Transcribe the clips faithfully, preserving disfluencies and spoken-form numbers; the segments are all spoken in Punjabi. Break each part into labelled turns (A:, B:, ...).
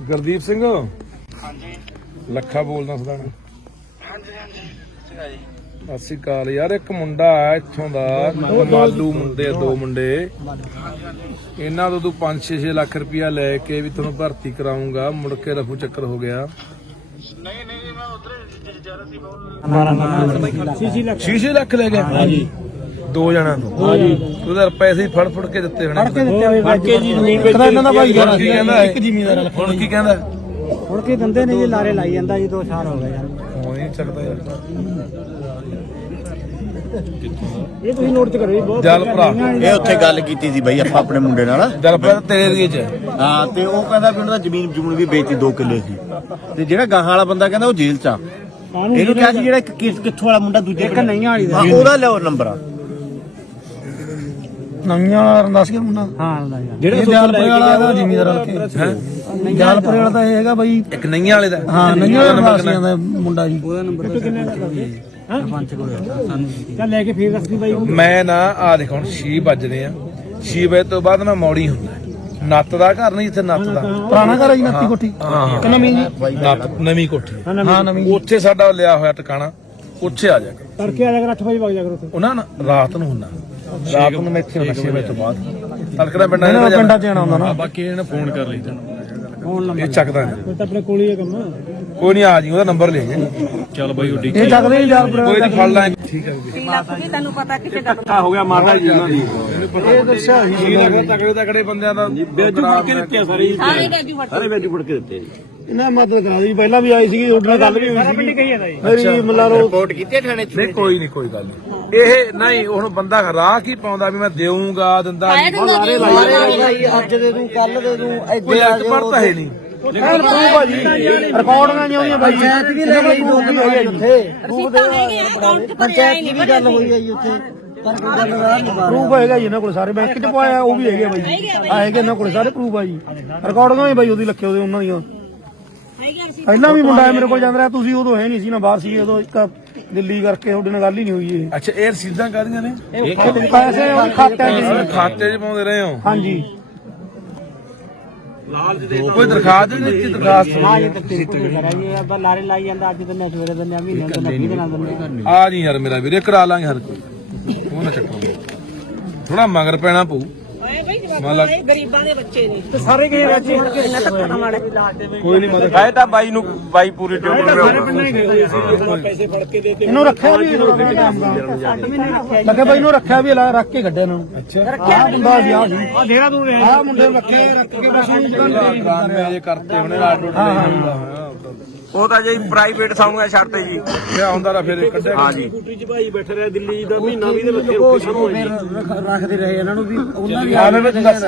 A: ਗੁਰਦੀਪ ਸਿੰਘ
B: ਹਾਂਜੀ
A: ਲੱਖਾ ਬੋਲਦਾ ਸਦਾਣਾ।
B: ਹਾਂਜੀ ਹਾਂਜੀ ਚੰਗਾ ਜੀ।
A: ਸਤਿ ਸ਼੍ਰੀ ਅਕਾਲ ਯਾਰ। ਇੱਕ ਮੁੰਡਾ ਆ ਇੱਥੋਂ ਦਾ, ਮਾਲੂ ਮੁੰਡੇ ਦੋ ਮੁੰਡੇ, ਇਹਨਾਂ ਤੋਂ ਤੂੰ ਪੰਜ ਛੇ ਛੇ ਲੱਖ ਰੁਪਇਆ ਲੈ ਕੇ ਵੀ ਤੁਹਾਨੂੰ ਭਰਤੀ ਕਰਾਉਂਗਾ, ਮੁੜ ਕੇ ਰਫੂ ਚੱਕਰ ਹੋ ਗਿਆ।
B: ਨਹੀਂ ਨਹੀਂ ਮੈਂ ਉਧਰ ਜਾ ਰਿਹਾ ਸੀ।
A: ਛੇ ਛੇ ਲੱਖ ਲੈ ਗਿਆ ਹਾਂਜੀ ਦੋ ਜਣਾਂ ਤੋਂ। ਤੂੰ ਤਾਂ ਪੈਸੇ ਹੀ ਫੜ ਫੜ ਕੇ ਦਿੱਤੇ ਹੋਣੇ।
C: ਫੜ ਕੇ ਜੀ ਜ਼ਮੀਨ ਵੇਚ ਕੇ ਇਹਨਾਂ ਦਾ ਭਾਈ
A: ਹੁਣ ਕੀ ਕਹਿੰਦਾ
C: ਇੱਕ ਜ਼ਿਮੀਂਦਾਰ
A: ਹੁਣ ਕੀ ਕਹਿੰਦਾ
C: ਹੁਣ ਕੀ ਦੰਦੇ ਨੇ ਜੀ ਲਾਰੇ ਲਾਈ ਜਾਂਦਾ ਜੀ। ਦੋ ਸਾਲ ਹੋ ਗਏ ਯਾਰ।
A: ਹੋ ਨਹੀਂ ਸਕਦਾ ਯਾਰ।
C: ਇਹ ਤੁਸੀਂ ਨੋਟ ਤੇ ਕਰੋ ਜੀ। ਬਹੁਤ
A: ਜਲ ਭਰਾ
D: ਇਹ ਉੱਥੇ ਗੱਲ ਕੀਤੀ ਸੀ ਬਾਈ ਆਪਾਂ ਆਪਣੇ ਮੁੰਡੇ ਨਾਲ।
A: ਜਲ ਭਰਾ ਤੇਰੇ ਏਰੀਏ ਚ
D: ਹਾਂ ਤੇ ਉਹ ਕਹਿੰਦਾ ਵੀ ਉਹਨਾਂ ਦਾ ਜ਼ਮੀਨ ਜਮੂਨ ਵੀ ਵੇਚੀ ਦੋ ਕਿੱਲੇ ਸੀ। ਤੇ ਜਿਹੜਾ ਗਾਹਾਂ ਵਾਲਾ ਬੰਦਾ ਕਹਿੰਦਾ ਉਹ ਜੇਲ੍ਹ ਚ ਆ। ਇਹਨੂੰ ਕਿਹਾ ਸੀ ਜਿਹੜਾ ਇੱਕ ਕਿਸ- ਕਿੱਥੋਂ ਵਾਲਾ ਮੁੰਡਾ ਦੂਜੇ
C: ਇੱਕ ਨਈਆਂ ਵਾਲੀ ਦਾ
D: ਹਾਂ, ਉਹਦਾ ਲਿਓ ਨੰਬਰ ਆ।
C: ਨਈਆਂ ਵਾਲਾ ਰੰਦਾਸ ਕੇ ਮੁੰਡਾ। ਹਾਂ ਜਿਹੜਾ ਜਾਲਪੁਰੇ ਵਾਲਾ ਦਾ ਜ਼ਿਮੀਂਦਾਰ ਵਾਲਾ ਹੈ। ਜਾਲਪੁਰੇ ਵਾਲਾ ਤਾਂ ਇਹ ਹੈਗਾ ਬਾਈ
A: ਇੱਕ ਨਈਆਂ ਵਾਲੇ ਦਾ।
C: ਹਾਂ ਨਈਆਂ ਵਾਲਾ ਰੰਦਾਸੀਆਂ ਦਾ ਮੁੰਡਾ ਜੀ। ਉਹਦਾ ਨੰਬਰ ਕਿੰਨੇ ਦਾ ਕਰਦੇ ਹਾਂ ਪੰਜ ਕੋਲ ਸਾਨੂੰ ਚੱਲ ਲੈ ਕੇ ਫੇਰ ਦੱਸਦੀ ਬਾਈ।
A: ਮੈਂ ਨਾ ਆ ਦੇਖ ਹੁਣ ਛੇ ਵੱਜਦੇ ਆ। ਛੇ ਵਜੇ ਤੋਂ ਬਾਅਦ ਮੈਂ ਮੌੜੀ ਹੁੰਦਾ। ਨੱਤ ਦਾ ਘਰ ਨਹੀਂ ਜਿੱਥੇ ਨੱਤ ਦਾ
C: ਪੁਰਾਣਾ ਘਰ ਹੈ ਜੀ ਨੱਤੀ ਕੋਠੀ।
A: ਹਾਂ
C: ਕਿ ਨਵੀਂ ਜੀ?
A: ਨੱਤ ਨਵੀਂ ਕੋਠੀ
C: ਹਾਂ ਨਵੀਂ।
A: ਉੱਥੇ ਸਾਡਾ ਲਿਆ ਹੋਇਆ ਟਿਕਾਣਾ। ਉੱਥੇ ਆ ਜਾ ਕਰ।
C: ਤੜਕੇ ਆ ਜਾ ਕਰ ਅੱਠ ਵਜੇ ਵਗ ਜਾ ਕਰੋ ਉੱਥੇ।
A: ਉਹਨਾਂ ਨਾ ਰਾਤ ਨੂੰ ਹੁੰਦਾ। ਰਾਤ ਨੂੰ ਮੈਂ ਇੱਥੇ ਹੁੰਦਾ ਛੇ ਵਜੇ ਤੋਂ ਬਾਅਦ। ਤੜਕਣਾ ਪਿੰਡਾਂ
C: ਇਹਨਾਂ ਦਾ ਪਿੰਡਾਂ ਚ ਆਣਾ ਹੁੰਦਾ ਨਾ।
A: ਬਾਕੀ ਇਹਨੇ ਫੋਨ ਕਰ ਲਈ ਤੈਨੂੰ।
C: ਫੋਨ ਨੰਬਰ
A: ਇਹ ਚੱਕਦਾ ਨਹੀਂ।
C: ਫਿਰ ਤਾਂ ਆਪਣੇ ਕੋਲ ਹੀ ਹੈ ਕੰਮ।
A: ਕੋਈ ਨਹੀਂ ਆ ਜੀ ਉਹਦਾ ਨੰਬਰ ਲੈ ਜੇ। ਚੱਲ ਬਾਈ ਉਹ
C: ਇਹ ਚੱਕਦੇ ਨਹੀਂ ਜਾਲਪੁਰੇ
A: ਕੋਈ ਨਹੀਂ ਫੜ ਲਾਂ। ਠੀਕ ਹੈ ਜੀ।
E: ਤੈਨੂੰ ਪਤਾ ਕਿਸੇ ਦਾ
A: ਹੋ ਗਿਆ ਮਾਤਾ ਜੀ ਉਹਨਾਂ ਦੀ। ਇਹ ਦੱਸਿਆ ਹੀ ਲੱਗਦਾ ਤਕੜੇ ਤਕੜੇ ਬੰਦਿਆਂ ਦਾ ਬੇਜੂ ਫੜ ਕੇ ਦਿੱਤੇ ਆ ਸਾਰੇ।
E: ਸਾਰੇ ਬੈਜੂ ਫੜ
D: ਸਾਰੇ ਵੇਚੂ ਫੜ ਕੇ ਦਿੱਤੇ ਜੀ।
C: ਇਹਨਾਂ ਮਦਦ ਕਰਾ ਦੀ। ਪਹਿਲਾਂ ਵੀ ਆਈ ਸੀਗੀ ਤੁਹਾਡੇ ਨਾਲ ਗੱਲ ਵੀ ਹੋਈ ਸੀ। ਮੇਰੀ ਮੱਲਾ ਲੋ
D: ਰਿਪੋਰਟ ਕੀਤੀ ਠਾਣੇ ਚ।
A: ਨਹੀਂ ਕੋਈ ਨਹੀਂ ਕੋਈ ਗੱਲ ਨਹੀਂ। ਇਹ ਨਹੀਂ ਹੁਣ ਬੰਦਾ ਰਾਹ ਕੀ ਪਾਉਂਦਾ ਵੀ ਮੈਂ ਦੇਵਾਂਗਾ ਦਿੰਦਾ ਨਹੀਂ।
E: ਸਾਰੇ
C: ਭਾਈ ਅੱਜ ਦੇ ਦੂੰ ਕੱਲ ਦੇ ਦੂੰ
A: ਕੋਈ ਇੱਕ ਪੜਤਾ ਹੈ ਨਹੀਂ।
C: ਰਿਕਾਰਡਿੰਗਾਂ ਨਹੀਂ ਆਉਂਦੀਆਂ ਬਾਈ। ਪੰਚਾਇਤ ਵੀ ਲੈ ਗਈ ਦੋ ਵੀ ਹੋਈ ਉੱਥੇ।
E: ਪੰਚਾਇਤ
C: ਵੀ ਗੱਲ ਹੋਈ ਹੈ ਜੀ ਉੱਥੇ। ਪ੍ਰੂਫ ਹੈਗਾ ਜੀ ਇਹਨਾਂ ਕੋਲ ਸਾਰੇ। ਬੈਂਕ ਚ ਪਾਇਆ ਉਹ ਵੀ ਹੈਗੇ ਬਾਈ। ਆ ਹੈਗੇ ਇਹਨਾਂ ਕੋਲ ਸਾਰੇ ਪ੍ਰੂਫ ਆ ਜੀ। ਰਿਕਾਰਡਿੰਗਾਂ ਵੀ ਬਾਈ ਉਹਦੀ ਲੱਖੇ ਉਹਦੇ ਉਹਨਾਂ ਦੀਆਂ। ਪਹਿਲਾਂ ਵੀ ਮੁੰਡਾ ਮੇਰੇ ਕੋਲ ਜਾਂਦਾ ਰਿਹਾ। ਤੁਸੀਂ ਉਦੋਂ ਹੈ ਨਹੀਂ ਸੀ ਨਾ, ਬਾਹਰ ਸੀ ਉਦੋਂ। ਇੱਕ ਦਿੱਲੀ ਕਰਕੇ ਤੁਹਾਡੇ ਨਾਲ ਗੱਲ ਹੀ ਨਹੀਂ ਹੋਈ ਇਹ।
A: ਅੱਛਾ ਇਹ ਰਸੀਦਾਂ ਕਾਹਦੀਆਂ ਨੇ?
C: ਪੈਸੇ ਉਹ ਖਾਤੇ ਚ
A: ਖਾਤੇ 'ਚ ਪਾਉਂਦੇ ਰਹੇ ਹੋ?
C: ਹਾਂਜੀ।
A: ਕੋਈ ਦਰਖਾਸਤ ਨਹੀਂ ਦਿੱਤੀ? ਦਰਖਾਸਤ
C: ਹਾਂ ਇਹ ਤੇਰੀ ਕੋਈ ਕਰਾ ਜੀ। ਆਪਾਂ ਲਾਰੇ ਲਾਈ ਜਾਂਦਾ। ਅੱਜ ਦਿਨ ਸਵੇਰੇ ਦਿਨ ਮਹੀਨੇ ਦਿਨ ਵੀਹ ਦਿਨਾਂ ਦਿਨ।
A: ਆ ਜੀ ਯਾਰ ਮੇਰਾ ਵੀਰੇ ਕਰਾ ਲਾਂਗੇ ਹਰ ਕੋਈ। ਉਹ ਨਾ ਚੱਕਰ ਥੋੜਾ ਮਗਰ ਪੈਣਾ ਪਊ।
E: ਗਰੀਬਾਂ ਦੇ ਬੱਚੇ ਨੇ
C: ਤੇ ਸਾਰੇ ਗਏ ਬੱਚੇ।
A: ਕੋਈ ਨਹੀਂ ਮਦਦ
D: ਕਹੇ ਤਾਂ ਬਾਈ ਨੂੰ ਬਾਈ ਪੂਰੀ ਡਿਊਟੀ
C: ਪੈਸੇ ਫੜ ਕੇ ਦੇ। ਇਹਨੂੰ ਰੱਖਿਆ ਵੀ ਲੱਗੇ ਬਾਈ ਨੂੰ ਰੱਖਿਆ ਵੀ ਲਾ ਰੱਖ ਕੇ ਕੱਢਿਆ ਇਹਨਾਂ ਨੂੰ।
A: ਅੱਛਾ
C: ਆਹ ਮੁੰਡਾ ਸੀ ਆ ਸੀ ਆ ਦੇਰਾ ਦੂਰ ਆ ਮੁੰਡੇ ਨੂੰ ਰੱਖੇ ਰੱਖ ਕੇ ਬਸ
A: ਇਹ ਕਰਤੇ ਉਹਨੇ ਆਡਰ
D: ਉਹ ਤਾਂ ਜੀ ਪ੍ਰਾਈਵੇਟ ਸਾਊਂਗਾ ਛੱਡਤੇ ਜੀ।
A: ਕਿਆ ਹੁੰਦਾ ਰਾ ਫਿਰ ਕੱਢਿਆ।
D: ਹਾਂ ਜੀ
C: ਕੋਠੀ ਚ ਭਾਈ ਬੈਠੇ ਰਿਹਾ ਦਿੱਲੀ ਦਾ ਮਹੀਨਾ ਵੀ ਦੇ ਲੱਗੇ ਰੱਖਦੇ ਰਹੇ ਇਹਨਾਂ ਨੂੰ ਵੀ। ਉਹਨਾਂ ਦੀ
A: ਹਾਲੇ ਵਿੱਚ ਦੱਸ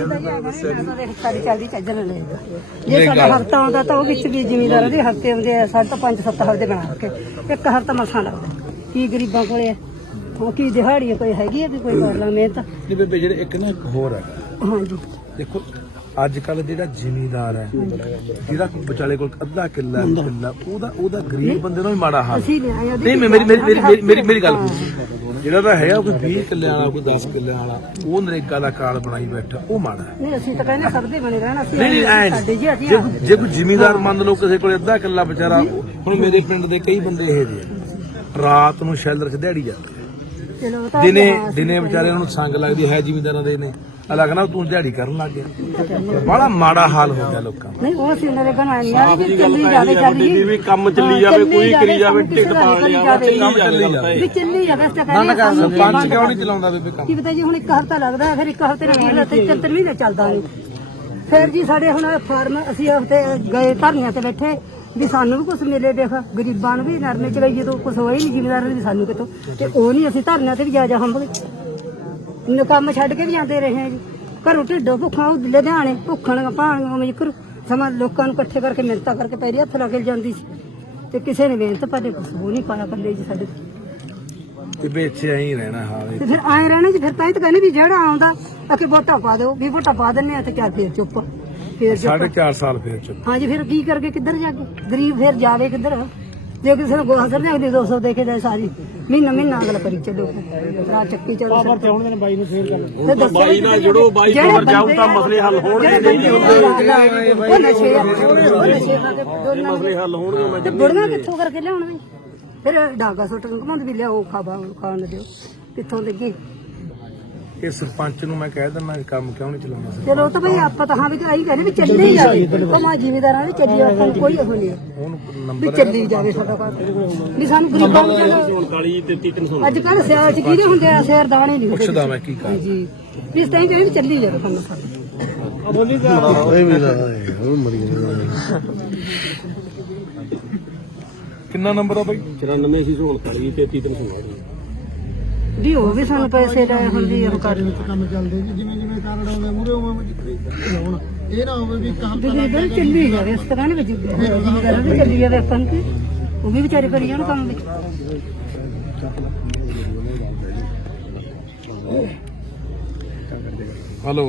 E: ਸਾਡੀ ਚੱਲਦੀ ਚੱਜਣ ਲੈ ਜੇ ਸਾਡਾ ਹਫਤਾ ਆਉਂਦਾ ਤਾਂ ਉਹ ਵਿੱਚ ਵੀ ਜ਼ਿਮੀਦਾਰਾਂ ਦੇ ਹਫਤੇ ਆਉਂਦੇ ਆ। ਸਾਡੇ ਤਾਂ ਪੰਜ ਸੱਤ ਹਫਤੇ ਬਣਾ ਕੇ ਇੱਕ ਹਫਤਾ ਮਸਾਂ ਲੱਗਦਾ। ਕੀ ਗਰੀਬਾਂ ਕੋਲੇ ਉਹ ਕੀ ਦਿਹਾੜੀ ਕੋਈ ਹੈਗੀ ਆ ਵੀ ਕੋਈ ਕਰ ਲਾ ਮਿਹਨਤ।
A: ਨਹੀਂ ਬੇਬੇ ਜਿਹੜੇ ਇੱਕ ਨਾ ਇੱਕ ਹੋਰ ਹੈਗਾ।
E: ਹਾਂਜੀ
A: ਦੇਖੋ ਅੱਜ ਕੱਲ ਜਿਹੜਾ ਜ਼ਿਮੀਦਾਰ ਹੈ ਜਿਹਦਾ ਵਿਚਾਲੇ ਕੋਲ ਅੱਧਾ ਕਿੱਲਾ ਕਿੱਲਾ ਉਹਦਾ ਉਹਦਾ ਗਰੀਬ ਬੰਦੇ ਨੂੰ ਵੀ ਮਾੜਾ ਹਾਲ।
E: ਅਸੀਂ ਲੈ ਆਏ
A: ਨਹੀਂ ਮੇਰੀ ਮੇਰੀ ਮੇਰੀ ਮੇਰੀ ਮੇਰੀ ਗੱਲ ਸੁਣ। ਜਿਹੜਾ ਤਾਂ ਹੈ ਕੋਈ ਵੀਹ ਕਿੱਲਿਆਂ ਵਾਲਾ ਕੋਈ ਦਸ ਕਿੱਲਿਆਂ ਵਾਲਾ ਉਹ ਨਰੇਗਾ ਦਾ ਕਾਰਡ ਬਣਾਈ ਬੈਠਾ ਉਹ ਮਾੜਾ ਹੈ।
E: ਨਹੀਂ ਅਸੀਂ ਤਾਂ ਕਹਿੰਦੇ ਸਭ ਦੇ ਬਣੇ ਰਹਿਣਾ। ਅਸੀਂ
A: ਨਹੀਂ ਨਹੀਂ ਐ
E: ਸਾਡੇ ਜੀ ਅਸੀਂ
A: ਜੇ ਕੋਈ- ਜੇ ਕੋਈ ਜ਼ਿਮੀਦਾਰ ਮੰਨ ਲਓ ਕਿਸੇ ਕੋਲ ਅੱਧਾ ਕਿੱਲਾ ਵਿਚਾਰਾ। ਹੁਣ ਮੇਰੇ ਪਿੰਡ ਦੇ ਕਈ ਬੰਦੇ ਇਹੋ ਜਿਹੇ ਆ, ਰਾਤ ਨੂੰ ਸ਼ੈਲਰ 'ਚ ਦਿਹਾੜੀ ਜਾਂਦੇ
E: ਚਲੋ ਤਾਂ
A: ਦਿਨੇ ਦਿਨੇ ਵਿਚਾਰਿਆਂ ਨੂੰ ਸੰਗ ਲੱਗਦੀ ਹੈ ਜ਼ਿਮੀਦਾਰਾਂ ਦੇ ਨੇ। ਅਲੱਗ ਨਾਲ ਤੂੰ ਦਿਹਾੜੀ ਕਰਨ ਲੱਗ ਗਿਆ। ਬੜਾ ਮਾੜਾ ਹਾਲ ਹੋ ਗਿਆ ਲੋਕਾਂ ਦਾ।
E: ਨਹੀਂ ਉਹ ਅਸੀਂ ਉਹਨਾਂ ਦੇ ਬਣਾਈਆਂ ਵੀ ਚੱਲੀ ਜਾਵੇ ਚੱਲੀ
D: ਵੀ ਕੰਮ ਚੱਲੀ ਜਾਵੇ ਕੋਈ ਕਰੀ ਜਾਵੇ ਟਿਕਟ ਪਾ
E: ਜਾਵੇ
A: ਕੰਮ ਚੱਲੀ ਜਾਵੇ।
E: ਵੀ ਚੱਲੀ ਜਾਵੇ ਇਸ ਤਰ੍ਹਾਂ ਕਹਿੰਦੇ
A: ਪੰਜ ਕਿਉਂ ਨਹੀਂ ਚਲਾਉਂਦਾ ਬੇਬੇ ਕੰਮ?
E: ਕੀ ਪਤਾ ਜੀ ਹੁਣ ਇੱਕ ਹਫ਼ਤਾ ਲੱਗਦਾ ਫਿਰ ਇੱਕ ਹਫ਼ਤੇ ਨਾਲ ਵੀਰ ਤੇ ਤਿੰਨ ਮਹੀਨੇ ਚੱਲਦਾ ਨਹੀਂ। ਫਿਰ ਜੀ ਸਾਡੇ ਹੁਣ ਫਾਰਮ ਅਸੀਂ ਹਫ਼ਤੇ ਗਏ ਧਰਨੀਆਂ ਤੇ ਬੈਠੇ ਵੀ ਸਾਨੂੰ ਵੀ ਕੁਝ ਮਿਲੇ। ਦੇਖ ਗਰੀਬਾਂ ਨੂੰ ਵੀ ਨਰਮੇ ਚ ਲਈ ਜਦੋਂ ਕੁਝ ਹੋਇਆ ਹੀ ਨਹੀਂ ਜ਼ਿਮੀਦਾਰਾਂ ਨੂੰ ਵੀ ਸਾਨੂੰ ਕਿਤੋਂ। ਤੇ ਉਹ ਨਹੀਂ ਅਸੀਂ ਧਰਨੀਆਂ ਤੇ ਵੀ ਜਾ ਜਾ ਹੰਭਲੇ ਕੰਮ ਛੱਡ ਕੇ ਵੀ ਜਾਂਦੇ ਰਹੇ ਆ ਜੀ। ਘਰੋਂ ਢਿੱਡੋਂ ਭੁੱਖਾਂ ਉਹ ਲੁਧਿਆਣੇ ਭੁੱਖਣ ਭਾਣੀਆਂ ਮਿਕਰ ਸਮਾਂ ਲੋਕਾਂ ਨੂੰ ਇਕੱਠੇ ਕਰਕੇ ਮਿਹਨਤਾਂ ਕਰਕੇ ਪੈਰੀ ਹੱਥ ਲਾ ਕੇ ਜਾਂਦੀ ਸੀ। ਤੇ ਕਿਸੇ ਨੇ ਮਿਹਨਤ ਪਾਦੇ ਕੁਛ ਉਹ ਨਹੀਂ ਪਾਇਆ ਪੱਲੇ ਜੀ ਸਾਡੇ।
A: ਤੇ ਵੇਚੇ ਐਂ ਹੀ ਰਹਿਣਾ ਹਾਲ।
E: ਤੇ ਫਿਰ ਆਏ ਰਹਿਣੇ ਜੀ। ਫਿਰ ਤਾਂ ਇਹ ਤਾਂ ਕਹਿੰਦੇ ਵੀ ਜਿਹੜਾ ਆਉਂਦਾ ਅਕੇ ਵੋਟਾਂ ਪਾ ਦਿਓ ਵੀ ਵੋਟਾਂ ਪਾ ਦਿੰਨੇ ਆ ਤੇ ਕਿਆ ਫੇਰ ਚੁੱਪ ਫੇਰ
A: ਸਾਢੇ
E: ਚੁੱਪ।
A: ਚਾਰ ਸਾਲ ਫੇਰ ਚੁੱਪ।
E: ਹਾਂਜੀ ਫਿਰ ਕੀ ਕਰਕੇ ਕਿੱਧਰ ਜਾ ਕੇ ਗਰੀਬ ਫਿਰ ਜਾਵੇ ਕਿੱਧਰ। ਜੇ ਕਿਸੇ ਨੂੰ ਗੋਹਾ ਸਰਨੇ ਅਗਲੀ ਦੋ ਸੌ ਦੇ ਕੇ ਜਾਏ ਸਾਰੀ ਮਹੀਨਾ ਮਹੀਨਾ ਅਗਲਾ ਕਰੀ ਚੱਲੋ ਆ ਚੱਕੀ ਚੱਲੋ ਪਰ ਤੇ ਹੁਣ ਮੈਨੂੰ ਬਾਈ ਨੂੰ ਫੇਰ ਕਰ ਬਾਈ ਨਾਲ ਜੁੜੋ ਬਾਈ ਕੋਲ ਜਾਊ ਤਾਂ ਮਸਲੇ ਹੱਲ ਹੋਣਗੇ ਨਹੀਂ ਉਹ ਨਸ਼ੇ ਉਹ ਨਸ਼ੇ ਖਾ ਕੇ ਮਸਲੇ ਹੱਲ ਹੋਣਗੇ ਤੇ ਬੁੜੀਆਂ ਕਿੱਥੋਂ ਕਰਕੇ ਲਿਆਉਣਗੇ ਫਿਰ ਡਾਗਾ ਸੁੱਟ ਕੇ ਘਮਾਉਂਦੇ ਵੀ ਲਿਆਓ ਖਾਵਾ ਖਾਣ ਦਿਓ ਕਿੱਥੋਂ ਦੇਗੇ
A: ਇਹ ਸਰਪੰਚ ਨੂੰ ਮੈਂ ਕਹਿ ਦਿੰਦਾ ਕੰਮ ਕਿਉਂ ਨਹੀਂ ਚਲਾਉਂਦਾ ਸਰ
E: ਚਲੋ ਤਾਂ ਭਾਈ ਆਪਾਂ ਤਾਂ ਹਾਂ ਵੀ ਆਈ ਕਹਿੰਦੇ ਵੀ ਚੱਲੀ ਜਾਵੇ ਕਮਾ ਜ਼ਿਮੀਦਾਰਾਂ ਦੀ ਚੱਲੀ ਜਾਵੇ ਸਾਨੂੰ ਕੋਈ ਉਹ ਨਹੀਂ
A: ਉਹਨੂੰ
E: ਵੀ
A: ਨੰਬਰ
E: ਚੱਲੀ ਜਾਵੇ ਸਾਡਾ ਕੰਮ ਵੀ ਸਾਨੂੰ ਗਰੀਬਾਂ ਨੂੰ ਚਲੋ ਅੱਜ ਕੱਲ ਸਿਆਲ ਚ ਕਿਹਦੇ ਹੁੰਦੇ ਆ ਸਿਰ ਦਾਣੇ ਨਹੀਂ ਹੁੰਦੇ
A: ਪੁੱਛਦਾ ਮੈਂ ਕੀ ਕਰ
E: ਜੀ ਵੀ ਇਸ ਟਾਈਮ ਤੇ ਚੱਲੀ ਜਾਵੇ ਕੰਮ ਸਾਡਾ ਬੋਲੀ
A: ਕਿੰਨਾ ਨੰਬਰ ਆ ਬਾਈ
C: ਚੁਰਾਨਵੇਂ ਛੇ ਸੌ ਉਨਤਾਲੀ ਤੇਤੀ ਤਿੰਨ ਸੌ
E: ਵੀ ਉਹ ਵੀ ਸਾਨੂੰ ਪੈਸੇ ਲੈ ਹੁੰਦੀ ਆ ਕਰ
C: ਕੰਮ ਚੱਲਦੇ ਜੀ ਜਿਵੇਂ ਜਿਵੇਂ ਕਾਰਡ ਆਉਂਦੇ ਮੂਰੇ ਉਵੇਂ ਹੁਣ ਇਹ ਨਾ ਹੋਵੇ ਵੀ ਕੰਮ
E: ਵੀ ਚੱਲੀ ਜਾਵੇ ਇਸ ਤਰ੍ਹਾਂ ਨਹੀਂ ਜ਼ਿਮੀਦਾਰਾਂ ਦੀ ਚੱਲੀ ਜਾਵੇ ਆਪਾਂ ਨੂੰ ਉਹ ਵੀ ਵਿਚਾਰੇ ਕਰੀ ਜਾਣ ਕੰਮ ਵਿੱਚ
A: ਹੈਲੋ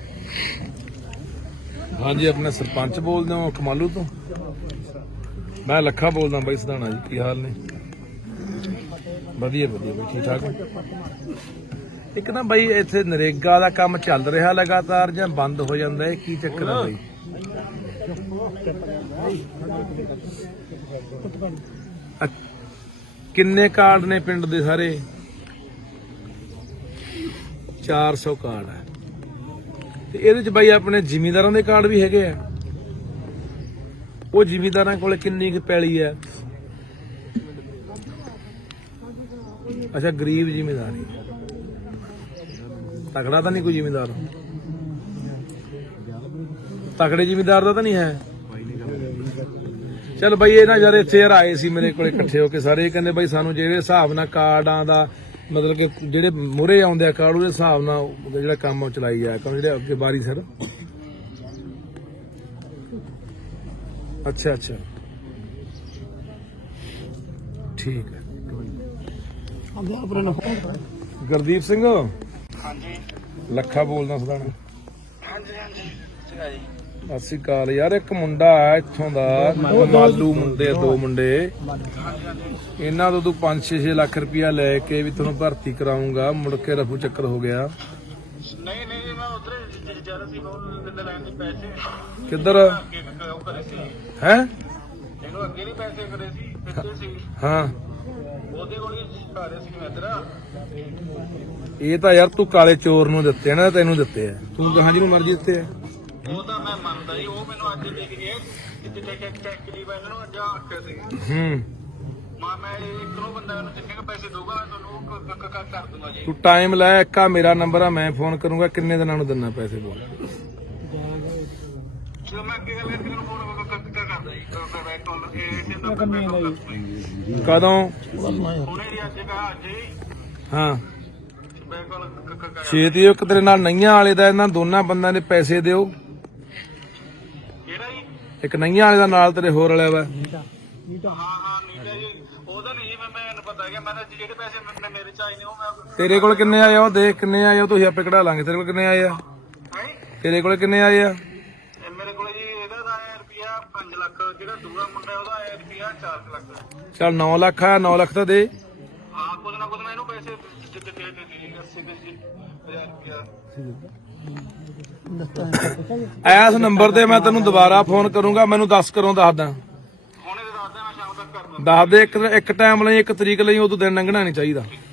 A: ਹਾਂਜੀ ਆਪਣੇ ਸਰਪੰਚ ਬੋਲਦੇ ਹੋ ਕਮਾਲੂ ਤੋਂ ਮੈਂ ਲੱਖਾ ਬੋਲਦਾ ਬਾਈ ਸਧਾਣਾ ਜੀ ਕੀ ਹਾਲ ਨੇ ਵਧੀਆ ਵਧੀਆ ਬਈ ਠੀਕ ਠਾਕ ਇੱਕ ਨਾ ਬਾਈ ਇੱਥੇ ਨਰੇਗਾ ਦਾ ਕੰਮ ਚੱਲ ਰਿਹਾ ਲਗਾਤਾਰ ਜਾਂ ਬੰਦ ਹੋ ਜਾਂਦਾ ਹੈ ਕੀ ਚੱਕਰ ਹੈ ਬਾਈ ਕਿੰਨੇ ਕਾਰਡ ਨੇ ਪਿੰਡ ਦੇ ਸਾਰੇ ਚਾਰ ਸੌ ਕਾਰਡ ਹੈ ਤੇ ਇਹਦੇ ਚ ਬਾਈ ਆਪਣੇ ਜ਼ਿਮੀਂਦਾਰਾਂ ਦੇ ਕਾਰਡ ਵੀ ਹੈਗੇ ਆ ਉਹ ਜ਼ਿਮੀਂਦਾਰਾਂ ਕੋਲ ਕਿੰਨੀ ਕੁ ਪੈਲੀ ਹੈ ਅੱਛਾ ਗਰੀਬ ਜ਼ਿਮੀਂਦਾਰ ਤਕੜਾ ਤਾਂ ਨਹੀਂ ਕੋਈ ਜ਼ਿਮੀਂਦਾਰ ਤਕੜੇ ਜ਼ਿਮੀਂਦਾਰ ਦਾ ਤਾਂ ਨਹੀਂ ਹੈ ਚਲ ਬਾਈ ਇਹ ਨਾ ਯਾਰ ਇੱਥੇ ਯਾਰ ਆਏ ਸੀ ਮੇਰੇ ਕੋਲ ਇਕੱਠੇ ਹੋ ਕੇ ਸਾਰੇ ਕਹਿੰਦੇ ਬਾਈ ਸਾਨੂੰ ਜਿਹੜੇ ਹਿਸਾਬ ਨਾਲ ਕਾਰਡਾਂ ਦਾ ਮਤਲਬ ਕਿ ਜਿਹੜੇ ਮੂਹਰੇ ਆਉਂਦੇ ਆ ਕਾਰਡ ਉਹਦੇ ਹਿਸਾਬ ਨਾਲ ਜਿਹੜਾ ਕੰਮ ਉਹ ਚਲਾਈ ਜਾਇਆ ਕੰਮ ਜਿਹੜੇ ਅੱਗੇ ਬਾਰੀ ਸਰ ਅੱਛਾ ਅੱਛਾ ਠੀਕ ਹੈ ਗੁਰਦੀਪ ਸਿੰਘ
B: ਹਾਂਜੀ
A: ਲੱਖਾ ਬੋਲਦਾ ਸਦਾਣਾ
B: ਹਾਂਜੀ ਹਾਂਜੀ ਸਿਕਾ ਜੀ
A: ਸਤਿ ਸ਼੍ਰੀ ਅਕਾਲ ਯਾਰ ਇੱਕ ਮੁੰਡਾ ਹੈ ਇੱਥੋਂ ਦਾ ਮਾਲੂ ਮੁੰਡੇ ਦੋ ਮੁੰਡੇ ਇਹਨਾਂ ਤੋਂ ਤੂੰ ਪੰਜ ਛੇ ਛੇ ਲੱਖ ਰੁਪਇਆ ਲੈ ਕੇ ਵੀ ਤੁਹਾਨੂੰ ਭਰਤੀ ਕਰਾਉਂਗਾ ਮੁੜ ਕੇ ਰਫੂ ਚੱਕਰ ਹੋ ਗਿਆ
B: ਨਹੀਂ ਨਹੀਂ ਮੈਂ ਉਧਰ ਜਾ ਰਿਹਾ ਸੀ ਬਹੁਤ ਦਿਨ ਲੈਣ ਦੇ ਪੈਸੇ
A: ਕਿੱਧਰ
B: ਅੱਗੇ ਉਹ ਕਰੇ ਸੀ
A: ਹੈ
B: ਇਹਨੂੰ ਅੱਗੇ ਨਹੀਂ ਪੈਸੇ ਕਰੇ ਸੀ ਦਿੱਤੇ ਸੀ
A: ਹਾਂ
B: ਉਹਦੇ ਕੋਲ ਹੀ ਆ ਰਹੇ ਸੀ ਮੈਂ ਤੇਰਾ
A: ਇਹ ਤਾਂ ਯਾਰ ਤੂੰ ਕਾਲੇ ਚੋਰ ਨੂੰ ਦਿੱਤੇ ਨਾ ਤੈਨੂੰ ਦਿੱਤੇ ਆ ਤੂੰ ਕਹਾਂ ਜਿਹਨੂੰ ਮਰਜ਼ੀ ਦਿੱਤੇ ਆ
B: ਉਹ ਤਾਂ ਮੈਂ ਮੰਨਦਾ ਜੀ ਉਹ ਮੈਨੂੰ ਅੱਜ ਦੇਖ ਗਏ ਕਿਤੇ ਟੈਕ ਟੈਕ ਟੈਕ ਲਈ ਮੈਂ ਇਹਨੂੰ ਅੱਜ ਆਖਿਆ ਸੀ
A: ਹੂੰ
B: ਮਾਂ ਮੈਂ ਇੱਕ ਨੂੰ ਬੰਦਾ ਮੈਨੂੰ ਜਿੰਨੇ ਕੁ ਪੈਸੇ ਦਊਗਾ ਮੈਂ ਤੁਹਾਨੂੰ ਕ- ਕ- ਕ- ਕਰ ਦੂੰਗਾ ਜੀ
A: ਤੂੰ ਟਾਈਮ ਲੈ ਇੱਕਾ ਮੇਰਾ ਨੰਬਰ ਆ ਮੈਂ ਫੋਨ ਕਰੂੰਗਾ ਕਿੰਨੇ ਦਿਨਾਂ ਨੂੰ ਦਿੰਨਾ ਪੈਸੇ ਬੋਲ
B: ਜਦੋਂ ਮੈਂ ਅੱਗੇ ਗੱਲ ਕਰਕੇ ਫੋਨ ਕਰਦਾ ਜੀ ਬੈਕ ਕਾਲ ਇਹ ਇਹਦਾ ਬੈਕ ਕਾਲ
A: ਕਦੋਂ
B: ਹੁਣੇ ਦੀ ਅੱਜ ਕਹਾ ਅੱਜ ਹੀ
A: ਹਾਂ
B: ਬੈਕ ਕਾਲ
A: ਛੇਤੀ ਇੱਕ ਤੇਰੇ ਨਾਲ ਨਈਆਂ ਵਾਲੇ ਦਾ ਇਹਨਾਂ ਦੋਨਾਂ ਬੰਦਿਆਂ ਦੇ ਪੈਸੇ ਦਿਓ
B: ਕਿਹੜਾ ਜੀ
A: ਇੱਕ ਨਈਆਂ ਵਾਲੇ ਦਾ ਨਾਲ ਤੇਰੇ ਹੋਰ ਵਾਲਿਆ ਵਾ
B: ਹਾਂ ਹਾਂ ਨੀਲਾ ਜੀ ਉਹਦਾ ਨਹੀਂ ਮੈਂ ਮੈਨੂੰ ਪਤਾ ਹੈ ਮੈਂ ਤਾਂ ਜਿਹੜੇ ਪੈਸੇ ਮੈਂ- ਮੇਰੇ ਚ ਆਏ ਨੇ ਉਹ ਮੈਂ
A: ਤੇਰੇ ਕੋਲ ਕਿੰਨੇ ਆਏ ਆ ਉਹ ਦੇਖ ਕਿੰਨੇ ਆਏ ਆ ਉਹ ਤੁਸੀਂ ਆਪੇ ਕਢਾ ਲਾਂਗੇ ਤੇਰੇ ਕੋਲ ਕਿੰਨੇ ਆਏ ਆ
B: ਹੈ
A: ਤੇਰੇ ਕੋਲ ਕਿੰਨੇ ਆਏ ਆ
B: ਇਹ ਮੇਰੇ ਕੋਲ ਜੀ ਇਹਦਾ ਤਾਂ ਆਇਆ ਰੁਪਿਆ ਪੰਜ ਲੱਖ ਜਿਹੜਾ ਦੂਆ ਮੁੰਡਾ ਉਹਦਾ ਆਇਆ ਰੁਪਿਆ ਚਾਰ ਲੱਖ
A: ਚੱਲ ਨੌ ਲੱਖ ਆ ਨੌ ਲੱਖ ਤਾਂ ਦੇ
B: ਹਾਂ ਕੁਝ ਨਾ ਕੁਝ ਮੈਂ ਇਹਨੂੰ ਪੈਸੇ ਦੇ ਦੇ ਦੇ ਦੇ ਅੱਸੀ ਦੇ ਜੀ ਹਜ਼ਾਰ ਰੁਪਿਆ
A: ਐਸ ਨੰਬਰ ਤੇ ਮੈਂ ਤੈਨੂੰ ਦੁਬਾਰਾ ਫੋਨ ਕਰੂੰਗਾ ਮੈਨੂੰ ਦੱਸ ਕਰੋ ਦੱਸਦਾ
B: ਹੁਣ ਇਹ ਦੱਸਦਾ ਮੈਂ ਸ਼ਾਮ ਤੱਕ ਕਰ ਦੂੰ
A: ਦੱਸ ਦੇ ਇੱਕ ਇੱਕ ਟਾਈਮ ਲਈ ਇੱਕ ਤਰੀਕ ਲਈ ਉਹ ਤੋਂ ਦਿਨ ਲੰਘਣਾ ਨਹੀਂ ਚਾਹੀਦਾ